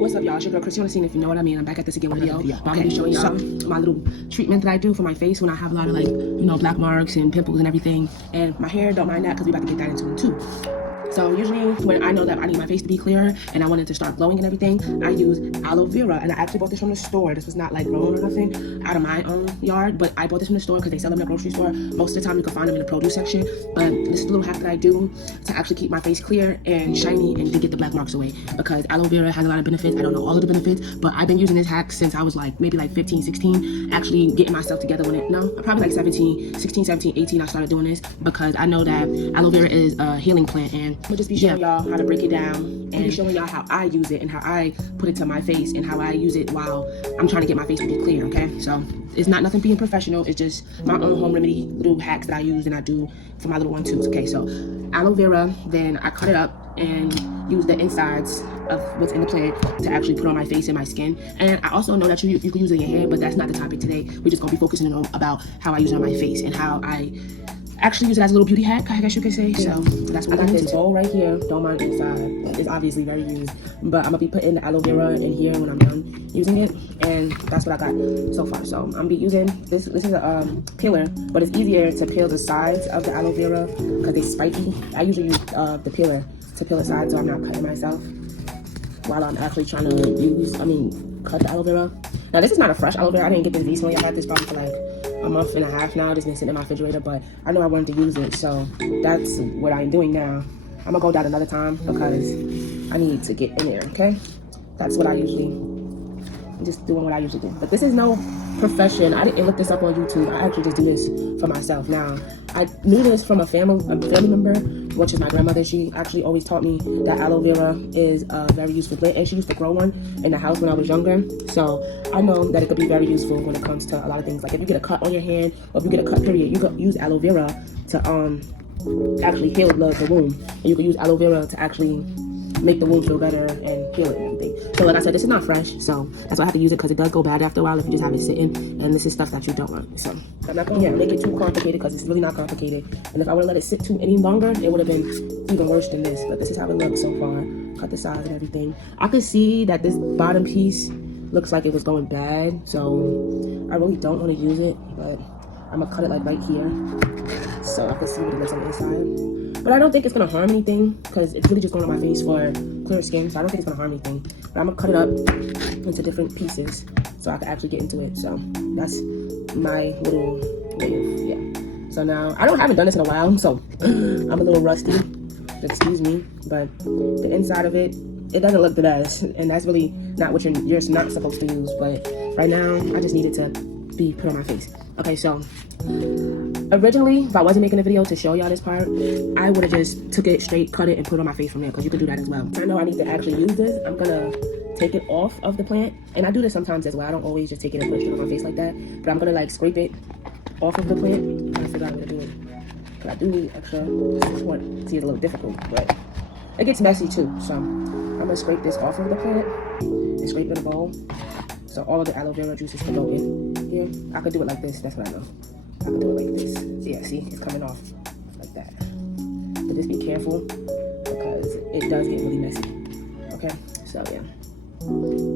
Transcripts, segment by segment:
What's up, y'all? It's your girl Chrissy on the scene, if you know what I mean. I'm back at this again with a video. But I'm gonna be showing y'all my little treatment that I do for my face when I have a lot of, like, you know, black marks and pimples and everything. And my hair, don't mind that because we about to get that into them too. So usually when I know that I need my face to be clearer and I want it to start glowing and everything, I use aloe vera. And I actually bought this from the store. This was not like grown or nothing out of my own yard, but I bought this from the store because they sell them in the grocery store. Most of the time you can find them in the produce section. But this is a little hack that I do to actually keep my face clear and shiny and to get the black marks away, because aloe vera has a lot of benefits. I don't know all of the benefits, but I've been using this hack since I was like maybe like 15, 16, actually getting myself together when probably like 16, 17, 18 I started doing this, because I know that aloe vera is a healing plant. And I'm gonna just be showing y'all how to break it down and be showing y'all how I use it and how I put it to my face and how I use it while I'm trying to get my face to be clear, okay? So it's not nothing being professional, it's just my own home remedy little hacks that I use and I do for my little one too. Okay, so aloe vera, then I cut it up and use the insides of what's in the plant to actually put on my face and my skin. And I also know that you can use it in your hair, but that's not the topic today. We're just gonna be focusing on about how I use it on my face and how I actually use it as a little beauty hack, I guess you could say. So that's what I got this bowl right here. Don't mind inside. It's obviously very used, but I'm gonna be putting the aloe vera in here when I'm done using it, and that's what I got so far. So I'm gonna be using this. This is a peeler, but it's easier to peel the sides of the aloe vera because they're spiky. I usually use the peeler to peel the sides so I'm not cutting myself while I'm actually trying to cut the aloe vera. Now this is not a fresh aloe vera. I didn't get this recently. I had this probably for like a month and a half now. It's been sitting in my refrigerator, but I know I wanted to use it, so that's what I'm doing now. I'm gonna go down another time because I need to get in there, okay? That's what I'm just doing what I usually do. But this is no profession. I didn't look this up on YouTube. I actually just do this for myself. Now, I knew this from a family member, which is my grandmother. She actually always taught me that aloe vera is a very useful plant, and she used to grow one in the house when I was younger. So I know that it could be very useful when it comes to a lot of things. Like if you get a cut on your hand, or if you get a cut period, you could use aloe vera to actually heal the wound. And you could use aloe vera to actually make the wound feel better and heal it and everything. So like I said, this is not fresh, so that's why I have to use it, because it does go bad after a while if you just have it sitting, and this is stuff that you don't want. So I'm not gonna make it too complicated, because it's really not complicated. And if I would have let it sit too any longer, it would have been even worse than this. But this is how it looks so far. Cut the sides and everything. I could see that this bottom piece looks like it was going bad, so I really don't want to use it, but I'm gonna cut it like right here so I can see what it looks on the inside. But I don't think it's gonna harm anything, because it's really just going on my face for clear skin, so I don't think it's gonna harm anything. But I'm gonna cut it up into different pieces so I can actually get into it. So that's my little way of, So now, I haven't done this in a while, so I'm a little rusty, excuse me. But the inside of it doesn't look the best, and that's really not what you're not supposed to use. But right now, I just need it to be put on my face. Okay, so originally, if I wasn't making a video to show y'all this part, I would have just took it straight, cut it, and put it on my face from there, because you can do that as well. I know I need to actually use this. I'm gonna take it off of the plant, and I do this sometimes as well. I don't always just take it and put it on my face like that, but I'm gonna like scrape it off of the plant. I'm trying to figure out how to do it, because I do need extra support. See, it's a little difficult, but it gets messy too. So I'm gonna scrape this off of the plant and scrape it in a bowl, so all of the aloe vera juices can go in here. I could do it like this. That's what I know. I can do it like this. Yeah, see, it's coming off like that. But just be careful, because it does get really messy. Okay, so yeah,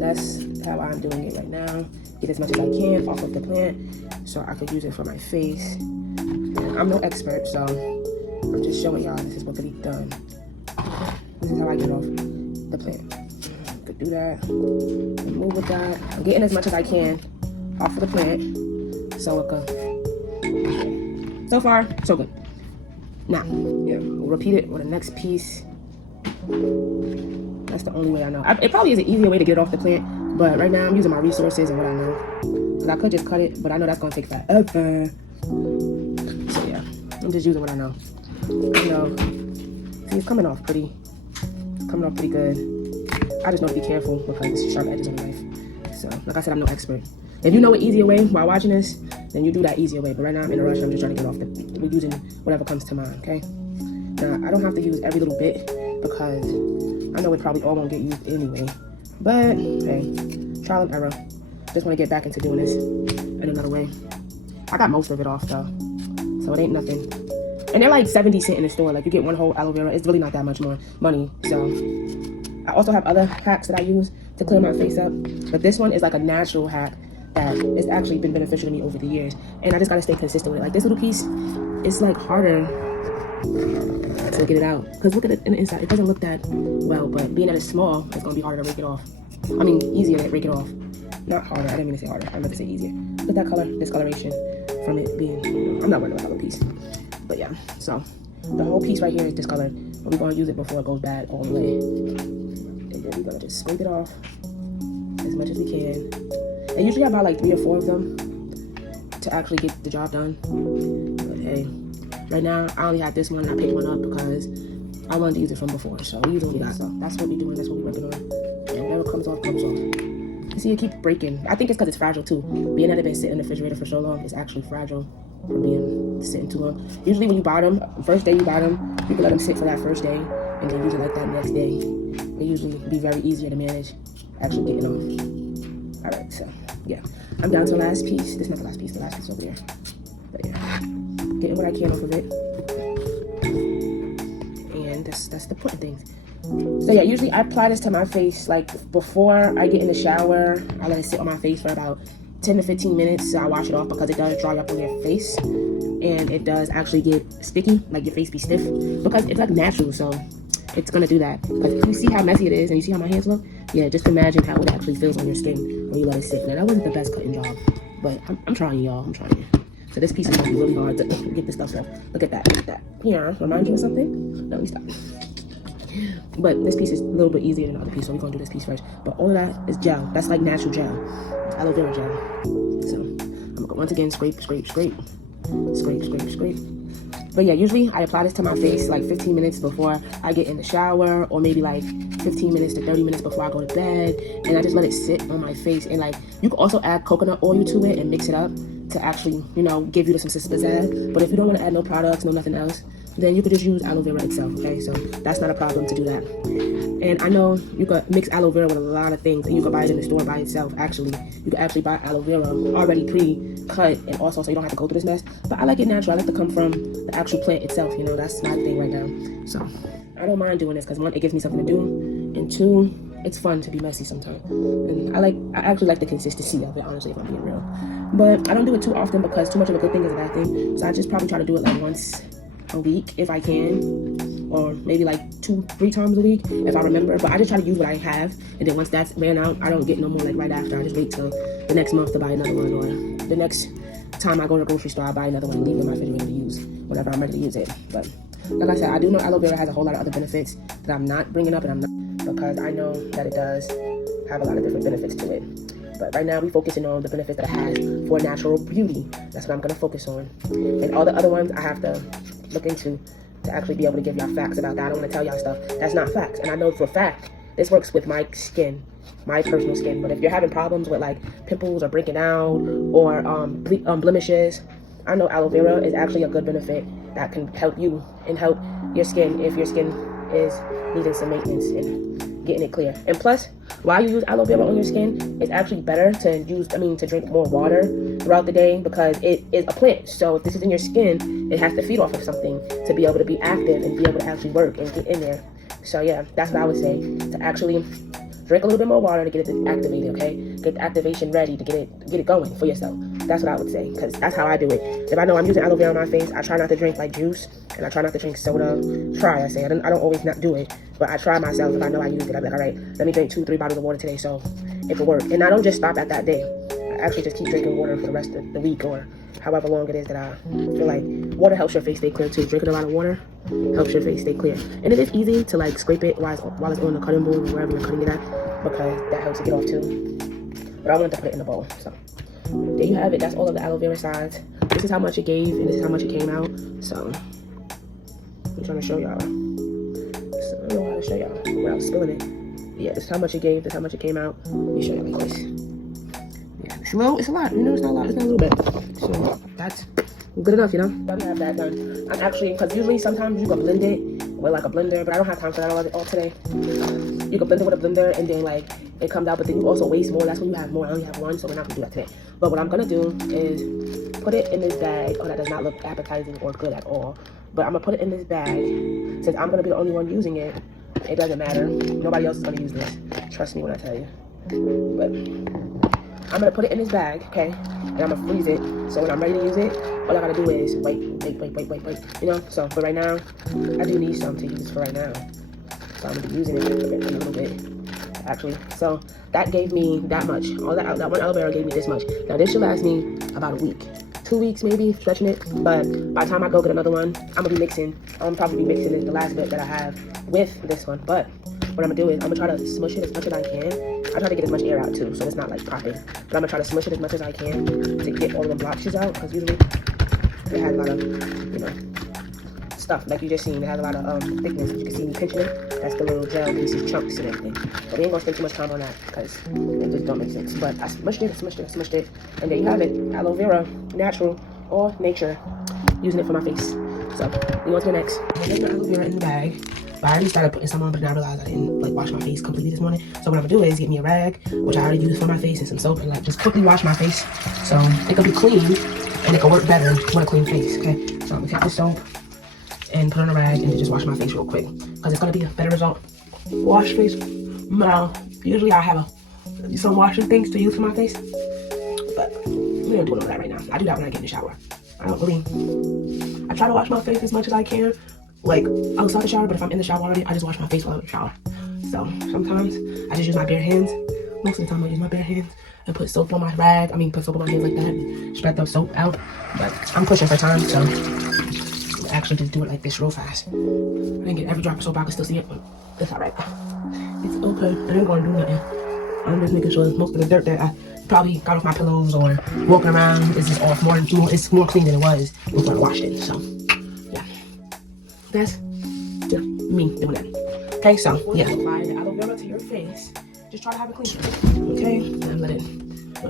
that's how I'm doing it right now. Get as much as I can off of the plant so I could use it for my face. And I'm no expert, so I'm just showing y'all this is what could be done. This is how I get off the plant. Could do that and move with that. I'm getting as much as I can off of the plant so it could. So far, so good. Now, yeah, we'll repeat it with the next piece. That's the only way I know. It probably is an easier way to get it off the plant, but right now I'm using my resources and what I know. Because I could just cut it, but I know that's going to take forever. So yeah, I'm just using what I know. I know. See, it's coming off pretty. It's coming off pretty good. I just know to be careful because it's sharp edges on the knife. So, like I said, I'm no expert. If you know an easier way while watching this, then you do that easier way. But right now I'm in a rush. I'm just trying to get off we're using whatever comes to mind, okay? Now, I don't have to use every little bit because I know it probably all won't get used anyway. But, hey, trial and error. Just want to get back into doing this in another way. I got most of it off, though. So it ain't nothing. And they're like 70 cents in the store. Like, you get one whole aloe vera. It's really not that much more money. So I also have other hacks that I use to clear my face up. But this one is like a natural hack that has actually been beneficial to me over the years. And I just gotta stay consistent with it. Like this little piece, it's like harder to get it out. Because look at it in the inside, it doesn't look that well, but being that it's small, it's gonna be harder to rake it off. I mean, easier to rake it off. Not harder, I didn't mean to say harder, I meant to say easier. Look at that color, discoloration from it being, you know, I'm not worried about the piece. But yeah, so the whole piece right here is discolored, but we're gonna use it before it goes bad all the way. And then we're gonna just scrape it off as much as we can. And usually I buy like 3 or 4 of them to actually get the job done. But hey, right now I only have this one. I picked one up because I wanted to use it from before. So we use what we got. So that's what we're doing. That's what we're working on. And whatever comes off, comes off. You see, it keeps breaking. I think it's because it's fragile too. Being that it's been sitting in the refrigerator for so long, it's actually fragile from being sitting too long. Usually when you buy them, first day you buy them, you can let them sit for that first day and then use it like that next day. They usually be very easier to manage actually getting off. All right, so yeah, I'm down to the last piece. This is not the last piece. The last piece over there. But yeah, getting what I can off of it. And that's the important things. So yeah, usually I apply this to my face like before I get in the shower. I let it sit on my face for about 10 to 15 minutes. So I wash it off because it does dry up on your face. And it does actually get sticky, like your face be stiff. Because it's like natural, so it's gonna do that. Because you see how messy it is and you see how my hands look? Yeah, just imagine how it actually feels on your skin when you let it sit. Now that wasn't the best cutting job, but I'm trying, y'all, I'm trying. So this piece is gonna be really hard to get this stuff off. Look at that, look at that. Here, remind you of something? No, we stop. But this piece is a little bit easier than the other piece, so we're gonna do this piece first. But all of that is gel. That's like natural gel. It's aloe vera gel. So I'm gonna go once again, scrape, scrape, scrape. Scrape, scrape, scrape. But yeah, usually I apply this to my face like 15 minutes before I get in the shower, or maybe like 15 minutes to 30 minutes before I go to bed. And I just let it sit on my face. And like, you can also add coconut oil to it and mix it up to actually, you know, give you some pizzazz. But if you don't want to add no products, no nothing else, then you could just use aloe vera itself, okay? So that's not a problem to do that. And I know you could mix aloe vera with a lot of things, and you could buy it in the store by itself, actually. You could actually buy aloe vera already pre-cut, and also so you don't have to go through this mess. But I like it natural. I like to come from the actual plant itself, you know? That's my thing right now. So I don't mind doing this because 1, it gives me something to do, and 2, it's fun to be messy sometimes. And I actually like the consistency of it, honestly, if I'm being real. But I don't do it too often because too much of a good thing is a bad thing. So I just probably try to do it like once a week if I can, or maybe like 2-3 times a week if I remember. But I just try to use what I have, and then once that's ran out, I don't get no more like right after. I just wait till the next month to buy another one, or the next time I go to the grocery store I buy another one and leave it in my refrigerator to use whenever I'm ready to use it. But like I said, I do know aloe vera has a whole lot of other benefits that I'm not bringing up, and I'm not, because I know that it does have a lot of different benefits to it. But right now we're focusing on the benefits that it has for natural beauty. That's what I'm going to focus on. And all the other ones I have to look into to actually be able to give y'all facts about that. I don't want to tell y'all stuff that's not facts. And I know for a fact this works with my skin, my personal skin. But if you're having problems with like pimples or breaking out or blemishes, I know aloe vera is actually a good benefit that can help you and help your skin if your skin is needing some maintenance and getting it clear. And plus, while you use aloe vera on your skin, it's actually better to drink more water throughout the day, because it is a plant. So if this is in your skin, it has to feed off of something to be able to be active and be able to actually work and get in there. So yeah, that's what I would say, to actually drink a little bit more water to get it activated, okay? Get the activation ready to get it going for yourself. That's what I would say, because that's how I do it. If I know I'm using aloe vera on my face, I try not to drink like juice, and I try not to drink soda. I don't always not do it, but I try myself. If I know I use it, I'm like, all right, let me drink 2-3 bottles of water today, so it will work. And I don't just stop at that day. I actually just keep drinking water for the rest of the week, or however long it is that I feel like. Water helps your face stay clear too. Drinking a lot of water helps your face stay clear. And it is easy to like scrape it while it's on the cutting board, wherever you're cutting it at, because that helps it get off too. But I wanted to put it in the bowl, so there you have it. That's all of the aloe vera sides. This is how much it gave, and this is how much it came out. So I'm trying to show y'all. So I don't know how to show y'all without spilling it. But yeah, this is how much it gave, this is how much it came out. Let me show y'all like this. Yeah, it's a lot. You know, it's not a lot, it's not a little bit. So that's good enough, you know? I'm gonna have that done. I'm actually, because usually sometimes you can blend it with like a blender, but I don't have time for that all today. You can blend it with a blender and then like it comes out, but then you also waste more. That's when you have more. I only have one, so we're not gonna do that today. But what I'm gonna do is put it in this bag. Oh, that does not look appetizing or good at all. But I'm gonna put it in this bag. Since I'm gonna be the only one using it, it doesn't matter. Nobody else is gonna use this. Trust me when I tell you. But I'm gonna put it in this bag, okay? And I'm gonna freeze it. So when I'm ready to use it, all I gotta do is wait. You know. So for right now, I do need some to use for right now. So I'm gonna be using it in a little bit, actually. So that gave me that much. All that one aloe vera gave me this much. Now this should last me about a week. 2 weeks maybe, stretching it. But by the time I go get another one, I'm gonna be mixing. I'm probably be mixing the last bit that I have with this one. But what I'm gonna do is I'm gonna try to smush it as much as I can. I try to get as much air out too, so it's not like popping. But I'm gonna try to smush it as much as I can to get all the blemishes out, because usually it has a lot of, you know, stuff like you just seen. It has a lot of thickness. You can see me pinching it. That's the little gel pieces, chunks and everything. But we ain't gonna spend too much time on that because it just don't make sense. But I smushed it, and there you have it. Aloe vera, natural or nature. Using it for my face. So we on to the next. I'm putting my aloe vera in the bag. But I already started putting some on, but then I realized I didn't like wash my face completely this morning. So what I'm gonna do is get me a rag, which I already used for my face, and some soap, and like just quickly wash my face so it can be clean and it can work better with a clean face. Okay. So I'm gonna take the soap and put on a rag and then just wash my face real quick because it's gonna be a better result. Wash face. Now, usually I have some washing things to use for my face, but we don't do all that right now. I do that when I get in the shower. I try to wash my face as much as I can, like outside the shower, but if I'm in the shower already, I just wash my face while I'm in the shower. So sometimes I just use my bare hands. Most of the time I use my bare hands and put soap on my rag. Put soap on my hands like that and spread the soap out. But I'm pushing for time, so actually just do it like this real fast. I didn't get every drop of soap, I can still see it, but it's alright. It's okay. I ain't gonna do nothing. I'm just making sure most of the dirt that I probably got off my pillows or walking around is just off more. It's more clean than it was before I washed it. So yeah, that's just me doing that. Okay, so yeah. Apply the aloe vera to your face. Just try to have it clean. Okay, and let it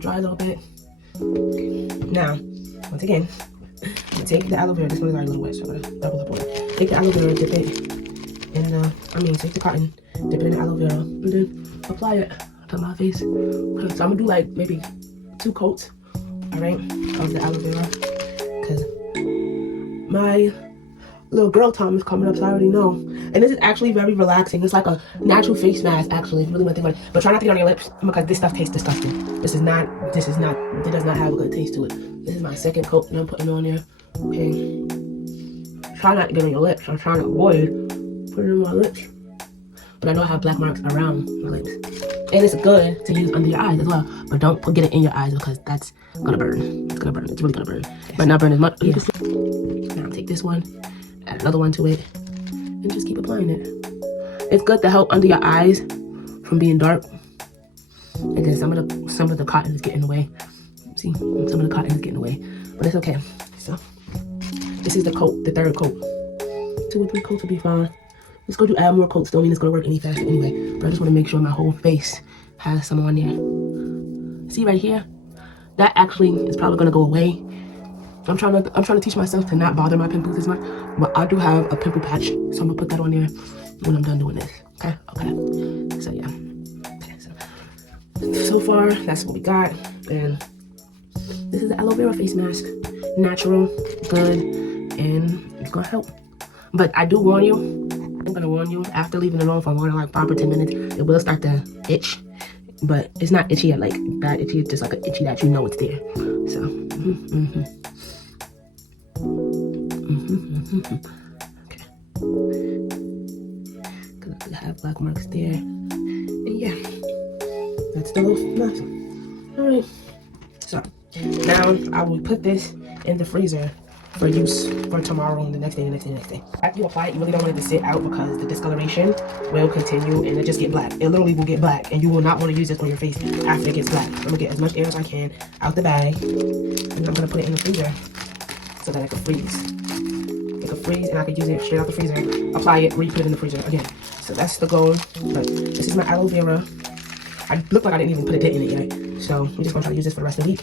dry a little bit. Okay. Now, once again, take the aloe vera. This one is already a little wet, so I'm gonna double up on it. Take the aloe vera, dip it in take the cotton, dip it in the aloe vera, and then apply it to my face. Okay, so I'm gonna do like maybe 2 coats, alright, of the aloe vera, because my little girl time is coming up, so I already know. And this is actually very relaxing. It's like a natural face mask, actually, if you really want to think about it. But try not to get on your lips, because this stuff tastes disgusting. It does not have a good taste to it. This is my second coat that I'm putting on there. Okay. Try not to get on your lips. I'm trying to avoid putting it on my lips. But I know I have black marks around my lips. And it's good to use under your eyes as well. But don't get it in your eyes because that's gonna burn. It's gonna burn. It's really gonna burn. But not burn as much. Yeah. Now take this one, add another one to it, and just keep applying it. It's good to help under your eyes from being dark. And then some of the cotton is getting away. See, some of the cotton is getting away. But it's okay. So this is the coat, the third coat. 2 or 3 coats will be fine. Let's go add more coats. Don't mean it's gonna work any faster anyway. But I just want to make sure my whole face has some on there. See right here? That actually is probably gonna go away. I'm trying to teach myself to not bother my pimples as much. But I do have a pimple patch, so I'm gonna put that on there when I'm done doing this. Okay? Okay. So yeah. Okay, so far that's what we got. And this is the aloe vera face mask. Natural, good, and it's gonna help. But I do warn you, I'm gonna warn you, after leaving it alone for more than like 5 or 10 minutes, it will start to itch. But it's not itchy like that itchy, it's just like an itchy that you know it's there. So, okay. Cause I have black marks there. And yeah, that's the little mask. Alright. So, now I will put this in the freezer for use for tomorrow and the next day. After you apply it, you really don't want it to sit out because the discoloration will continue and it just get black. It literally will get black and you will not want to use this on your face after it gets black. I'm gonna get as much air as I can out the bag and I'm gonna put it in the freezer so that it can freeze. It can freeze and I can use it straight out the freezer, apply it, re-put it in the freezer again. So that's the goal. But this is my aloe vera. I look like I didn't even put a dent in it yet. So we're just gonna try to use this for the rest of the week.